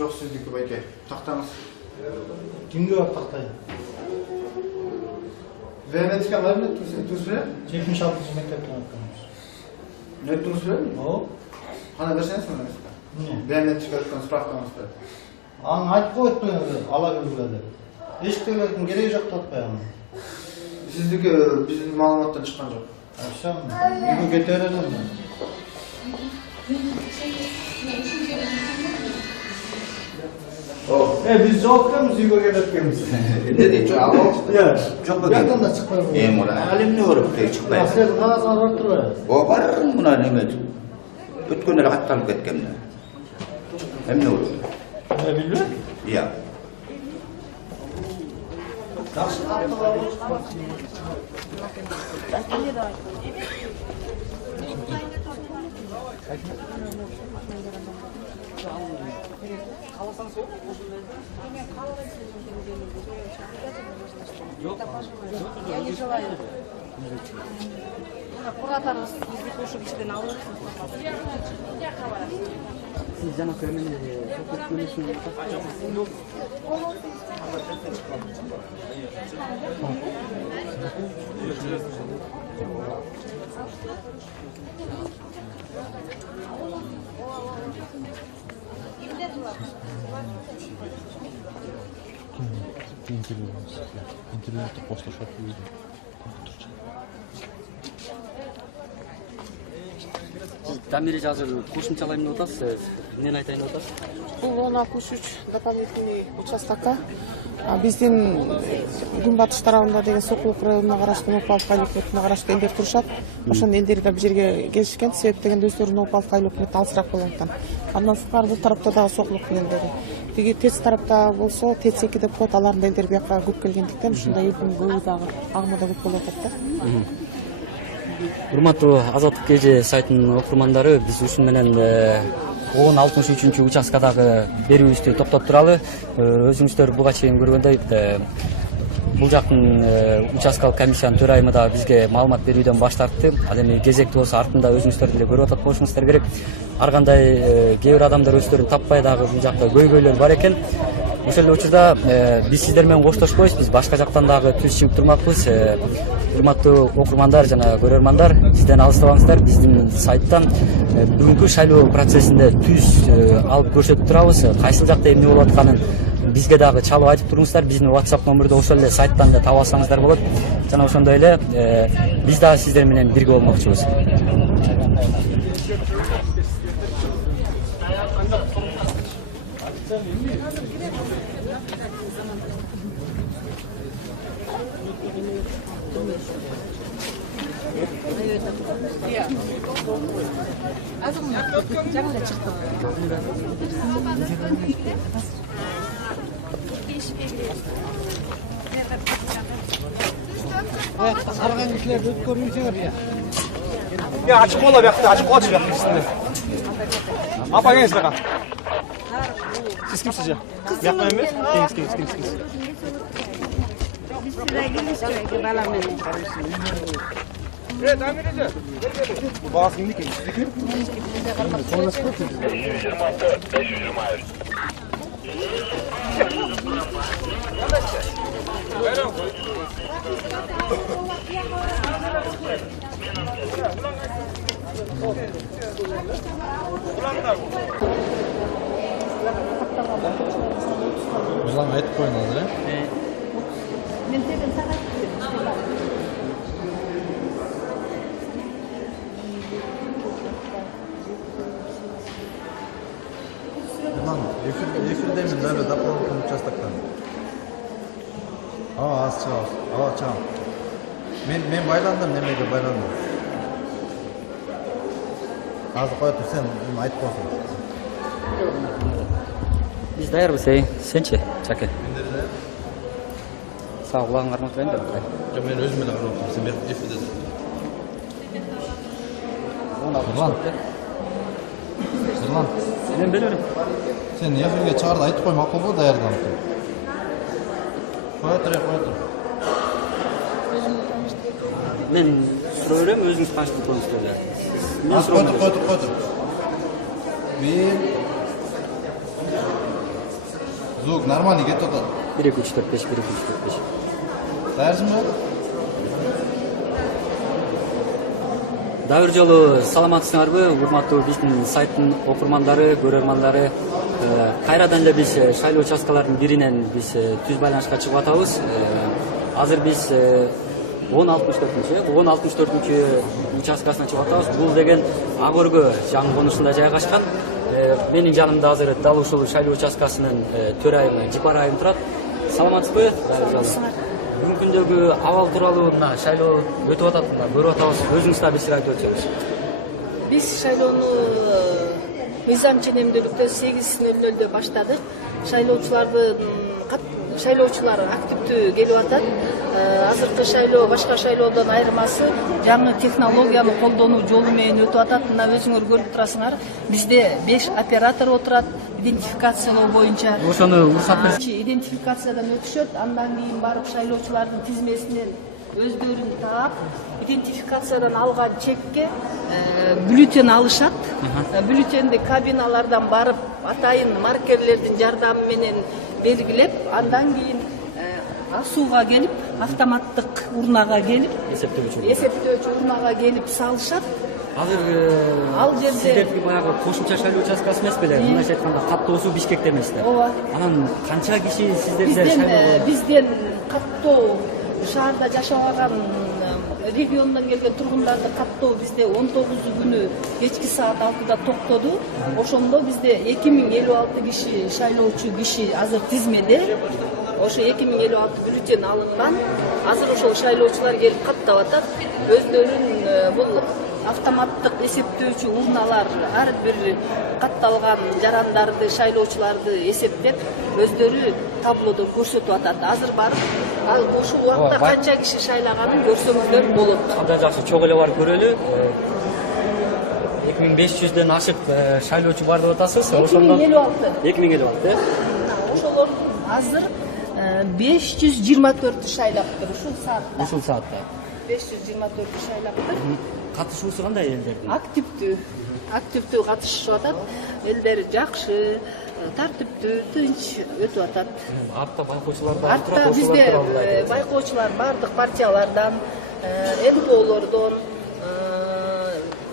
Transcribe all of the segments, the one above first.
Жоқ сіздікі байке. Тақтаңыз. Kimge var tahtayı? Vermedik ama ne ettiniz süre? 76. mektepten okumuş. Ne ettiniz süre mi? O? Hani versene sana. Ne? Vermedik çıkartkan spravkanız da. An ayıp koyup koyuyordu, ala gözüyle. Hiç devletin gereği yok tatmayalım. Sizdeki bizim malumattan çıkan yok. Aşağı mı? Bugün getirelim mi? Biz okuyoruz, yugo gelirkemiz. Ne diye çok Ya, çok bakayım. yakında da çıkmıyor. Ona alim ne olur diye çıkmayın. Sen bana sana oturuyor. O var buna ne Ötkenler hattalık etkemde. Hem ne olur? Ne biliyor? Ya. Я не желаю. Кураторыңыз бізге қошып іштен алып. Siz cana koymanın sokup menüsünü интернетті қослашады видео. Дамире жазыр кошумчалайм деп атасыз. Эмнени айтайын деп атасыз? Бул 1063 дополнительный участокка биздин күнбатыш тарабында деген Сокулук районуна караштуу Новопавловка айлыкына караштуу элдер турушат. Ошон элдер да бул жерге келишкен. Себеп дегенде өздөрү Новопавловка айлыкына алысыраак болгондуктан. Андан сырткары бул тарапта дагы Сокулуктун элдери. Тиги ТЭЦ тарапта болсо ТЭЦ-2 деп коет, алардын элдери бияка көп келгендиктен ушундай элдин көбү дагы агымы да көп болуп атат да. Урматтуу Азаттык КЖ сайтынын окурмандары, биз ушун менен 10-63 участкадагы берүүбүздү токтоп туралы. Өзүңүздөр буга чейин көргөндөй бул жактын участкалык комиссиянын төрайымы да бизге маалымат берүүдөн баш тартты. Ал эми кезекти болсо артында өзүңүздөр деле көрүп атат болушуңуздар керек. Ар кандай кээ бир адамдар өздөрүн таппай дагы бул жакта көйгөйлөр бар экен. Ошол эле учурда биз сиздер менен коштошпойбуз, биз башка жактан дагы түз чыгып турмакпыз. Урматтуу окурмандар жана көрөрмандар, бизден алыстабаңыздар. Биздин сайттан бүгүнкү шайлоо процессинде түз алып көрсөтүп турабыз. Кайсыл жакта эмне болуп атканын бизге дагы чалып айтып туруңуздар. Биздин WhatsApp номерди ошол эле сайттан да таба алсаңыздар болот. Жана ошондой эле биз дагы сиздер менен бирге болмокчубуз. Жаңа чықты. Sarıgan kişiler de görüyorsunuz ya. Ya açık ola bekle, açık ola çıkıyor üstünde. Apa gelin sıra. Siz kimsiniz ya? Yapmayın mı? Kimiz. Biz sıraya girmiştik ki balamen. Evet, devam edeceğiz. Bu bazı kimlik mi? Sonra sıkıntı bizde. 126, 520. Узлан айтып қойыңыз, да? Мен тегін сағат Узлан, эфирдемин дагы дополнительный участоктан. Az чыгабыз. Чыгам. Мен байландым, немеге байландым. Азыр коя тур, сен айтып койсуң. Биз даярбыз, сенчи, Чаке? Сага кулагың карматпайын деп атайын. Жок, мен өзүм эле карап атам, сен бияк эфирдесиң. Ерлан. Мен берем. Сен эфирге чыгарды айтып кой, макул болду даярданып. Коя тур. Мен суроо берем, өзүңүз тааныштырып коюңуздар. Кой тур. Мен Звук нормальный кетип атат. 1 2 3 4 5 1 2 3 4 5. Даярсыңбы? Дагы бир жолу саламатсыңарбы, урматтуу биздин сайттын окурмандары, көрөрмандары. Кайрадан эле биз шайлоо участкаларынын биринен биз түз байланышка чыгып атабыз. Азыр биз 1064 участкасына чыгып атабыз. Бул деген Ак өргө жаңы конушунда жайгашкан. Менин жанымда азыр дал ушул шайлоо участкасынын төрайымы Жипар айым турат. Саламатсызбы? Бүгүнкү күндөгү абал тууралуу мына шайлоо өтүп атат, көрүп атабыз. Өзүңүз да бир сыр айтып өтсөңүз. Биз шайлоону мыйзам ченемдүүлүктө 8:00-дө баштадык. Шайлоочулар активдүү келип атат. Азыркы шайлоо башка шайлоодон айырмасы жаңы технологияны колдонуу жолу менен өтүп атат. Мына өзүңөр көрүп турасыңар. Бизде 5 оператор отурат идентификациялоо боюнча. Ошону уруксат берип, Идентификациядан өтүшөт, андан кийин барып шайлоочулардын тизмесинен өздөрүн таап, идентификациядан алган чекке бюллетень алышат. Бюллетенди кабиналардан барып атайын маркерлердин жардамы менен белгилеп, андан кийин асууга келип, автоматтык урнага келип, эсептөөчү урнага келип салышат. Азыр ал жерде сиздердики баягы кошумча шайлоо участкасы эмес беле? Мындайча айтканда каттоосу Бишкекте эместе. Ооба. Анан канча киши сиздерде шайлоо? Бизден каттоо шаарда жашабаган региондон келген тургундарды каттоо бизде 19 күнү кечки саат 6-да токтоду. Ошондо бизде 2056 киши шайлоочу киши азыр тизмеде. Ошо 2056 бюллетень алынган. Азыр ошол шайлоочулар келип каттап атат. Өздөрүн бул автоматтык эсептөөчү урналар ар бир катталган жарандарды, шайлоочуларды эсептеп, өздөрү таблодо көрсөтүп атат. Азыр барып, ал ушул убакта канча киши шайлаганын көрсөңүздөр болот. Абдан жакшы, чогуу эле барып көрөлү. 2500дөн ашык шайлоочу бар деп атасыз. 2056. Ошолор азыр 524 шайлаптыр ушул саатта. Ушул саатта 524 шайлаптыр. Катышуусу кандай элдердин? Активдүү катышып атат. Элдер жакшы, тартиптүү, тынч өтүп атат. Артта байкоочулар бар. Артта бизде байкоочулар бардык партиялардан, НПОлордон,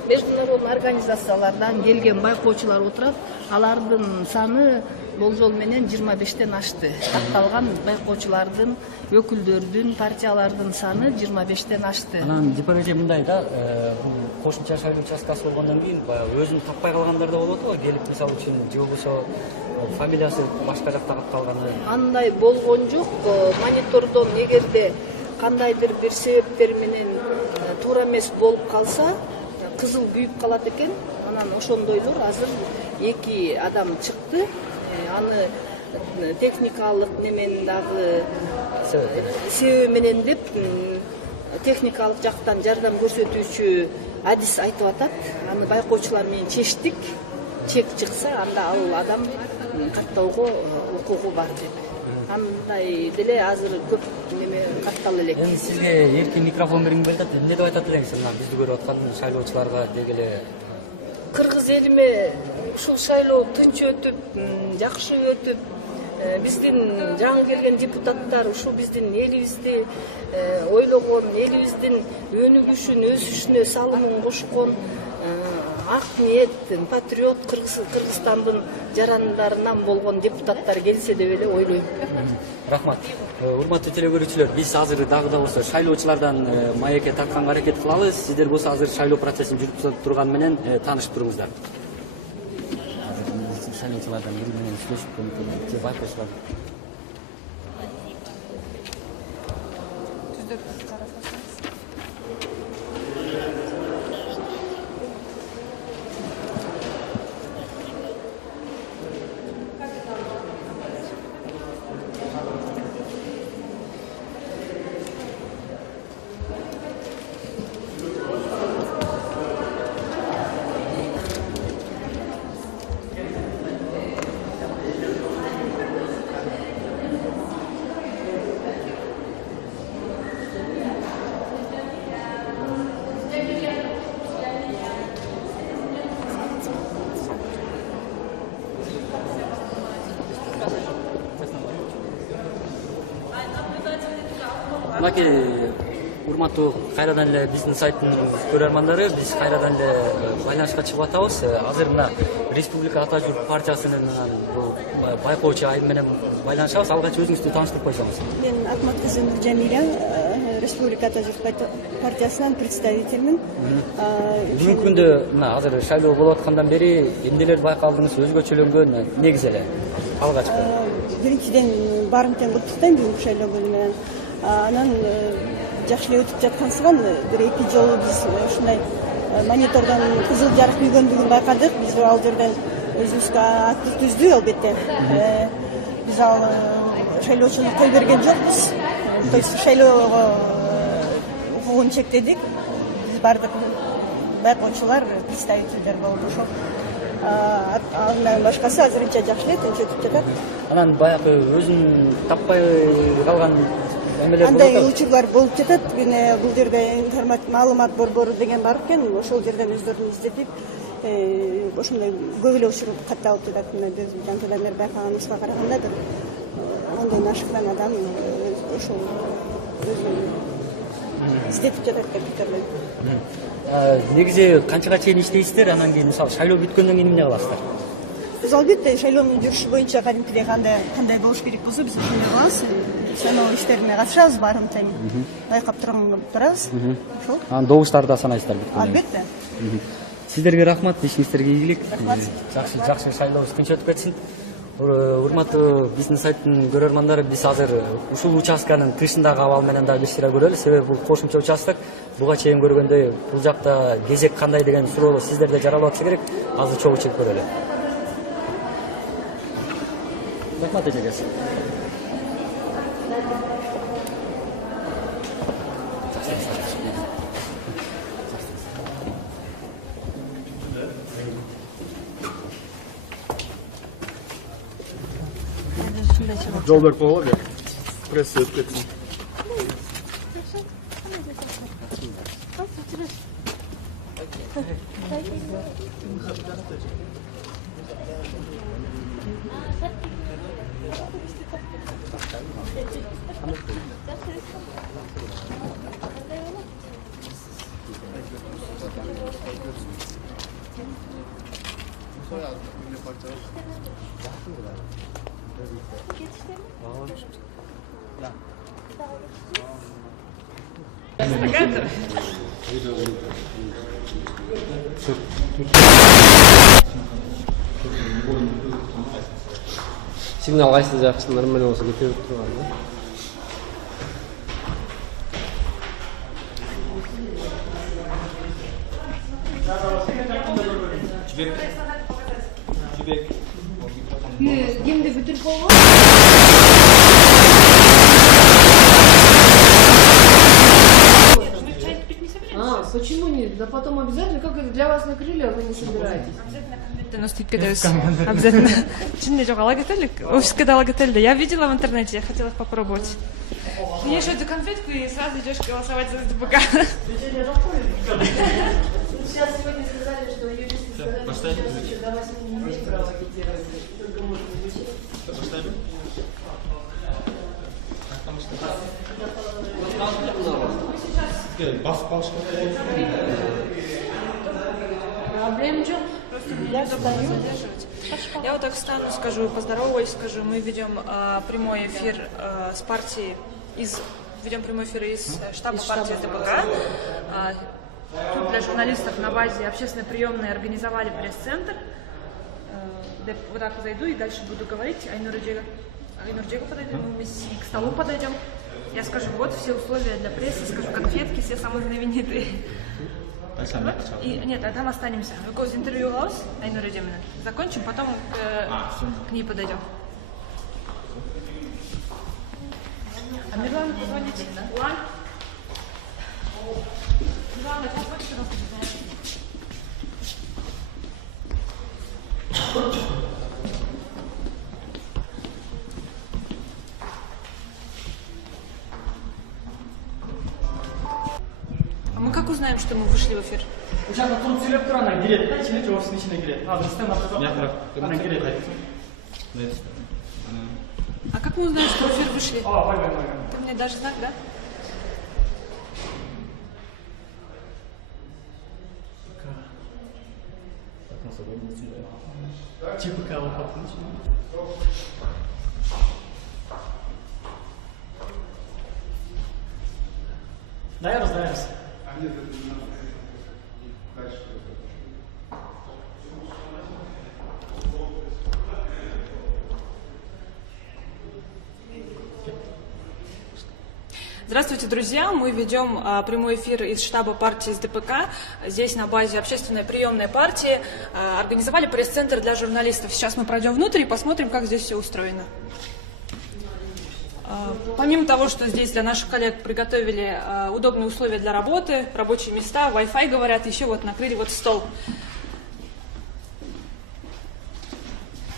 международный организациялардан келген байкоочулар отурат. Алардын саны болжол менен 25ден ашты. Катталган байкоочулардын, өкүлдөрдүн, партиялардын саны 25ден ашты. Анан Жипар эже мындай да, кошумча шайлоо участкасы болгондон кийин өзүн таппай калгандар да болот го, келип мисалы үчүн же болбосо фамилиясы башка жакта катталганы. Андай болгон жок. Монитордон эгерде кандайдыр бир себептер менен туура эмес болуп калса, кызыл күйүп калат экен. Анан ошондойлор азыр 2 адам чыкты. Аны техникалык немен дагы себеби менен деп техникалык жактан жардам көрсөтүүчү адис айтып атат. Аны байкоочулар менен чечтик. Чек чыкса, анда ал адам каттоого укугу бар деп. Андай деле азыр көп неме каттала элек. Эми сизге эркин микрофон бериңиз келет. Эмне деп айтат элеңиз мына бизди көрүп аткан шайлоочуларга деги эле? Кыргыз элиме ушул шайлоо тынч өтүп, жакшы өтүп, биздин жаңы келген депутаттар ушу биздин элибизди ойлогон, элибиздин өнүгүшүн, өсүшүнө салымын кошкон ак ниет, патриот Кыргызстандын жарандарынан болгон депутаттар келсе деп эле ойлойм. Рахмат. Урматтуу телекөрүүчүлөр, биз азыр дагы да болсо шайлоочулардан маекке тартканга аракет кылабыз. Сиздер болсо азыр шайлоо процессин жүрүп турган менен таанышып туруңуздар. Шайлоочулардан бири менен сүйлөшүп көмөктөп байкоочулар. мынакей урматтуу кайрадан эле биздин сайттын көрөрмандары, биз кайрадан эле байланышка чыгып атабыз. Азыр мына Республика Ата Журт партиясынын бул байкоочу айым менен байланышабыз. Алгач өзүңүздү тааныштырып койсоңуз. Мен Акмат кызы Нуржамиля, Республика Ата Журт партиясынын представителимин. Бүгүнкү күндө мына азыр шайлоо болуп аткандан бери эмнелер байкалдыңыз, өзгөчөлөнгөн, негизи эле алгачкы? Биринчиден баарым тең куттуктайм бүгүнкү шайлоо менен. Анан жакшы эле өтүп жаткансыган бир эки жолу биз ушундай монитордон кызыл жарык күйгөндүгүн байкадык. Биз ал жерден өзүбүзгө актив түздү албетте. Биз ал шайлоочуну кой берген жокпуз. То есть шайлоого укугун чектедик. Биз бардык байкоочулар, представительдер болду ошол. Андан башкасы азырынча жакшы эле тынч өтүп жатат. Анан баягы өзүн таппай калган андай учурлар болуп жатат. Бул жерде маалымат борбору деген бар экен. Ошол жерден өздөрүн издетип, ошондой көп эле учур катталып жатат. Биз жантадан бери байкаганыбызга караганда бир 10дон ашкан адам ошол өзүн издетип жатат деп ойлойм. Негизи канчага чейин иштейсиздер? Анан кийин мисалы шайлоо бүткөндөн кийин эмне кыласыздар? Биз албетте шайлоонун жүрүшү боюнча кадимкидей кандай болуш керек болсо биз ошондой кылабыз. Саноо иштерине катышабыз, баарын тең байкап турабыз. Ошол. Анан добуштарды да санайсыздар бүткөндөн? Албетте. Сиздерге рахмат, ишиңиздерге ийгилик. Рахмат. Жакшы шайлообуз тынч өтүп кетсин. Урматтуу биздин сайттын көрөрмандары, биз азыр ушул участканын тышындагы абал менен да киштире көрөлү. Себеби бул кошумча участок. Буга чейин көргөндөй бул жакта кезек кандай деген суроо сиздерде жаралып атса керек. Азыр чогуу чек көрөлү. Рахмат эжегес. Жол берип койгула, пресса өтүп кетсин. Сигнал кайсы жакшы нормально болсо кете берип турган. Кимди бүтүрүп койгон? Почему нет? Да потом обязательно, как это для вас накрыли, а вы не собираетесь? Обязательно уступить кетебиз. Обязательно. Чынында жок, ала кетели. Офиске да ала кетели. Я видела в интернете, я хотела попробовать. Ешь эту конфетку и сразу идешь голосовать за СДПК. Сейчас сегодня сказали, что юристы сказали, что до 8 не имеет права агитировать, только можно вычислить. Проблем жоқ. Просто меня задерживать. Я вот так встану, скажу, поздороваюсь, скажу, мы ведем прямой эфир с партии ведем прямой эфир из штаба партии СДПК. Тут для журналистов на базе общественной приемной организовали пресс-центр. Вот так зайду и дальше буду говорить. Айнурджига подойдем, мы вместе к столу подойдем. Я скажу, вот все условия для прессы, скажу, конфетки, все самые знаменитые. И, нет, а там останемся. Вы интервью Лаус, Айнурджига, закончим, потом к ней подойдем. А Мирлан позвоните. Мирлан? Мирлан, это хочешь, А мы как узнаем, что мы вышли в эфир? Ушанда туруп сүйлөп тур, анан кирет да, ичине же офистин ичине кирет. Азыр система анан кирет. А как мы узнаем, что в эфир вышли? Ты мне дашь знак, да? Даярбыз. Здравствуйте, друзья! Мы ведем прямой эфир из штаба партии СДПК. Здесь на базе общественной приемной партии организовали пресс-центр для журналистов. Сейчас мы пройдем внутрь и посмотрим, как здесь все устроено. Помимо того, что здесь для наших коллег приготовили удобные условия для работы, рабочие места, Wi-Fi, говорят, еще вот накрыли вот стол.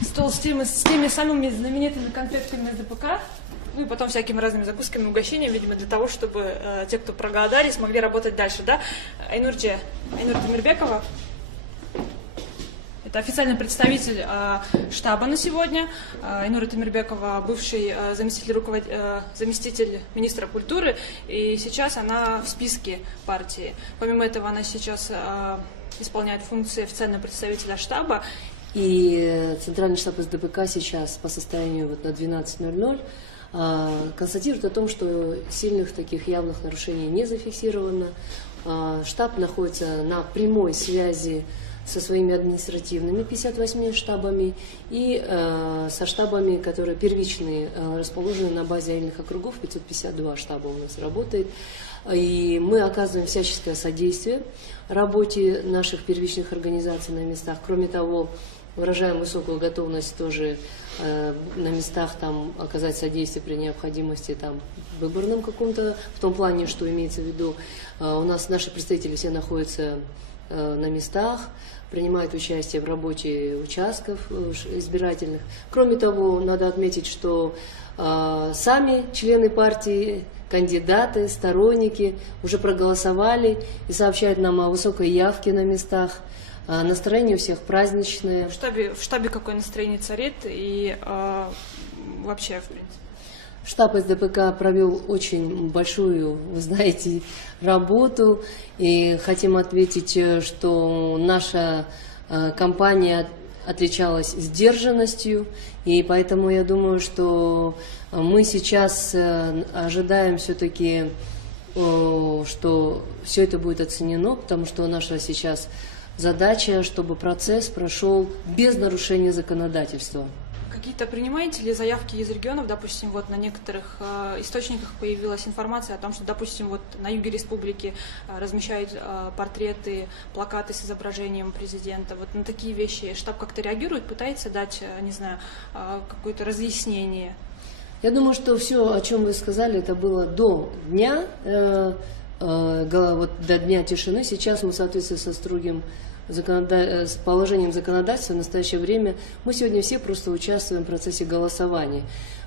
Стол с теми самыми знаменитыми конфетками СДПК. Ну и потом всякими разными закусками, угощениями, видимо, для того, чтобы те, кто проголодались, могли работать дальше, да? Айнур Темирбекова, это официальный представитель штаба на сегодня. Айнура Темирбекова, бывший заместитель министра культуры, и сейчас она в списке партии. Помимо этого, она сейчас исполняет функции официального представителя штаба. И центральный штаб СДПК сейчас по состоянию вот на 12:00 констатирует о том, что сильных таких явных нарушений не зафиксировано. Штаб находится на прямой связи со своими административными 58 штабами и со штабами, которые первичные, расположены на базе отдельных округов, 552 штаба у нас работает. И мы оказываем всяческое содействие работе наших первичных организаций на местах. Кроме того, выражаем высокую готовность тоже на местах там оказать содействие при необходимости там выборном каком-то, в том плане, что имеется в виду, у нас наши представители все находятся на местах, принимают участие в работе участков избирательных. Кроме того, надо отметить, что сами члены партии, кандидаты, сторонники уже проголосовали и сообщают нам о высокой явке на местах. Настроение у всех праздничное. В штабе какое настроение царит и вообще, в принципе? Штаб СДПК провел очень большую, вы знаете, работу. И хотим ответить, что наша кампания отличалась сдержанностью. И поэтому я думаю, что мы сейчас ожидаем все-таки, что все это будет оценено, потому что наша сейчас задача, чтобы процесс прошел без нарушения законодательства. Какие-то принимаете ли заявки из регионов, допустим, вот на некоторых источниках появилась информация о том, что, допустим, вот на юге республики размещают портреты, плакаты с изображением президента. Вот на такие вещи штаб как-то реагирует, пытается дать, не знаю, какое-то разъяснение? Я думаю, что все, о чем вы сказали, это было до дня, вот до дня тишины. Сейчас мы в соответствии со строгим с положением законодательства в настоящее время мы сегодня все просто участвуем в процессе голосования.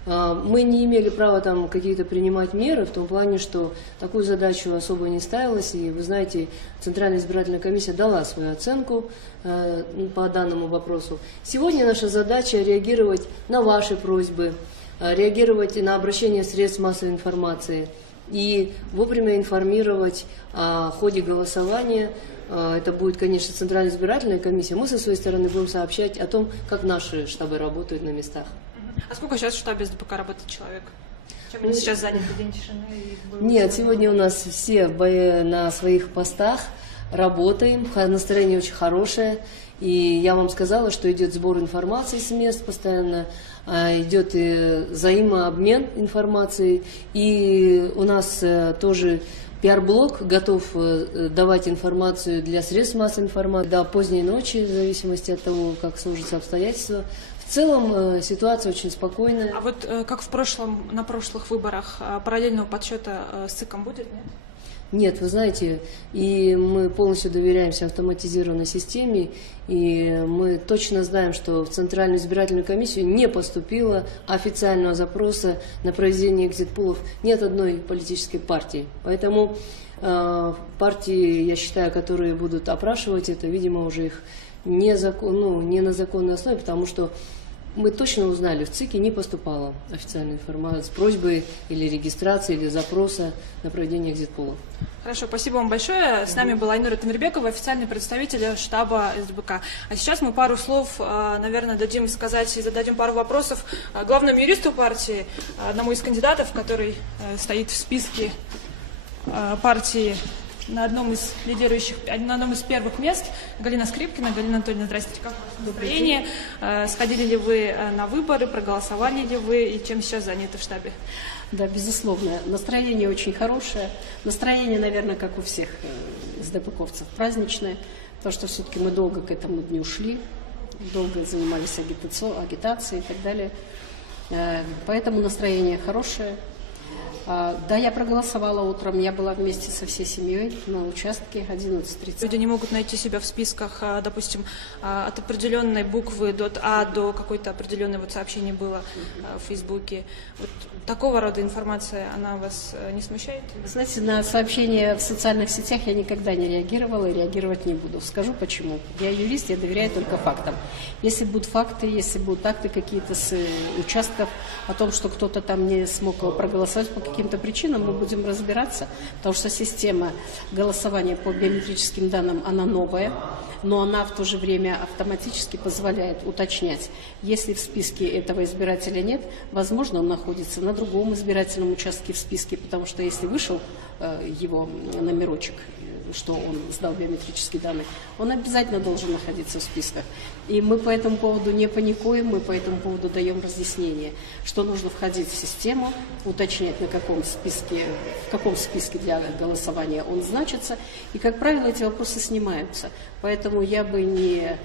Мы не имели права там какие-то принимать меры в том плане, что такую задачу особо не ставилась. И вы знаете, Центральная избирательная комиссия дала свою оценку по данному вопросу. Сегодня наша задача реагировать на ваши просьбы, реагировать на обращения средств массовой информации и вовремя информировать о ходе голосования. Это будет, конечно, Центральная избирательная комиссия. Мы со своей стороны будем сообщать о том, как наши штабы работают на местах. А сколько сейчас в штабе СДПК работает человек? Чем они сейчас заняты? День тишины? Нет, сегодня у нас все на своих постах работаем. Настроение очень хорошее. И я вам сказала, что идет сбор информации с мест постоянно, идет взаимообмен информацией. И у нас тоже пиар-блок готов давать информацию для средств массовой информации до поздней ночи, в зависимости от того, как сложатся обстоятельства. В целом ситуация очень спокойная. А вот как на прошлых выборах, параллельного подсчета с ЦИКом будет, нет? Нет, вы знаете, и мы полностью доверяемся автоматизированной системе, и мы точно знаем, что в Центральную избирательную комиссию не поступило официального запроса на проведение экзит-пулов ни от одной политической партии. Поэтому партии, я считаю, которые будут опрашивать это, видимо, уже их не на законной основе, потому что мы точно узнали, в ЦИКе не поступала официальная информация с просьбой или регистрации, или запроса на проведение экзит-пола. Хорошо, спасибо вам большое. С нами была Айнура Темирбекова, официальный представитель штаба СДБК. А сейчас мы пару слов, наверное, дадим сказать и зададим пару вопросов главному юристу партии, одному из кандидатов, который стоит в списке партии на одном из лидирующих, на одном из первых мест. Галина Скрипкина. Галина Анатольевна, здравствуйте. Как настроение? Сходили ли вы на выборы, проголосовали ли вы и чем сейчас заняты в штабе? Да, безусловно. Настроение очень хорошее. Настроение, наверное, как у всех СДПКовцев, праздничное, потому что все-таки мы долго к этому дню шли, долго занимались агитацией и так далее. Поэтому настроение хорошее. Да, я проголосовала утром, я была вместе со всей семьей на участке 11:30. Люди не могут найти себя в списках, допустим, от определенной буквы до А до какой-то определенной сообщения было в Фейсбуке. Вот такого рода информация, она вас не смущает? Знаете, на сообщения в социальных сетях я никогда не реагировала и реагировать не буду. Скажу почему. Я юрист, я доверяю только фактам. Если будут факты, если будут акты какие-то с участков о том, что кто-то там не смог проголосовать по каким-то причинам, мы будем разбираться, потому что система голосования по биометрическим данным, она новая, но она в то же время автоматически позволяет уточнять, если в списке этого избирателя нет, возможно, он находится на другом избирательном участке в списке, потому что если вышел его номерочек, что он сдал биометрические данные, он обязательно должен находиться в списках. И мы по этому поводу не паникуем, мы по этому поводу даем разъяснение, что нужно входить в систему, уточнять, в каком списке для голосования он значится, и, как правило, эти вопросы снимаются. Поэтому я бы не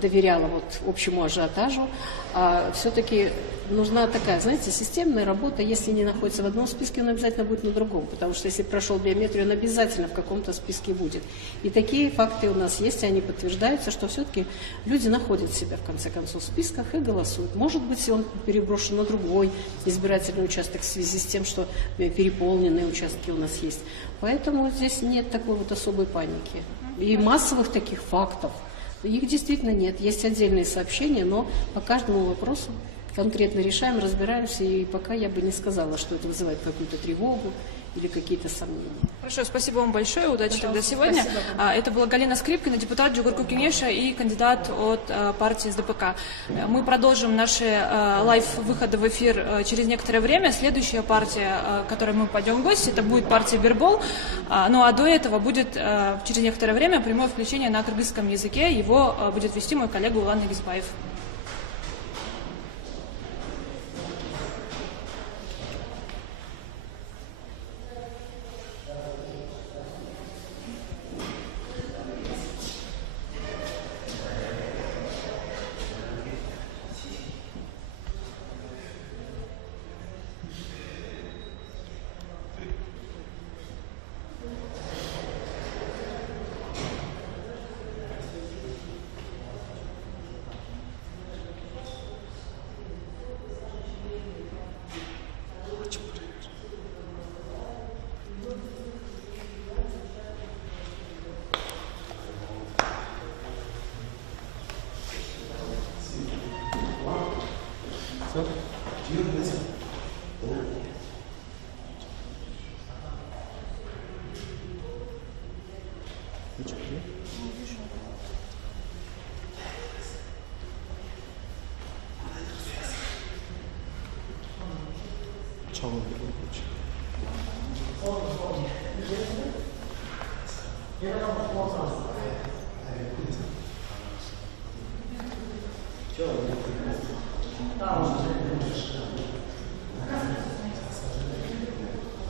доверяла общему ажиотажу, а все-таки нужна такая, знаете, системная работа. Если не находится в одном списке, он обязательно будет на другом, потому что если прошел биометрию, он обязательно в каком-то списке будет. И такие факты у нас есть, и они подтверждаются, что все-таки люди находят себя, в конце концов, в списках и голосуют. Может быть, он переброшен на другой избирательный участок в связи с тем, что переполненные участки у нас есть. Поэтому здесь нет такой особой паники. И массовых таких фактов их действительно нет. Есть отдельные сообщения, но по каждому вопросу конкретно решаем, разбираемся, и пока я бы не сказала, что это вызывает какую-то тревогу или какие-то сомнения. Хорошо, спасибо вам большое, удачи тогда сегодня. Это была Галина Скрипкина, депутат Джугурку Кенеша и кандидат от партии СДПК. Мы продолжим наши лайв-выходы в эфир через некоторое время. Следующая партия, к которой мы пойдем в гости, это будет партия Бербол. Ну а до этого будет через некоторое время прямое включение на кыргызском языке. Его будет вести мой коллега Улан Эгизбаев. Все.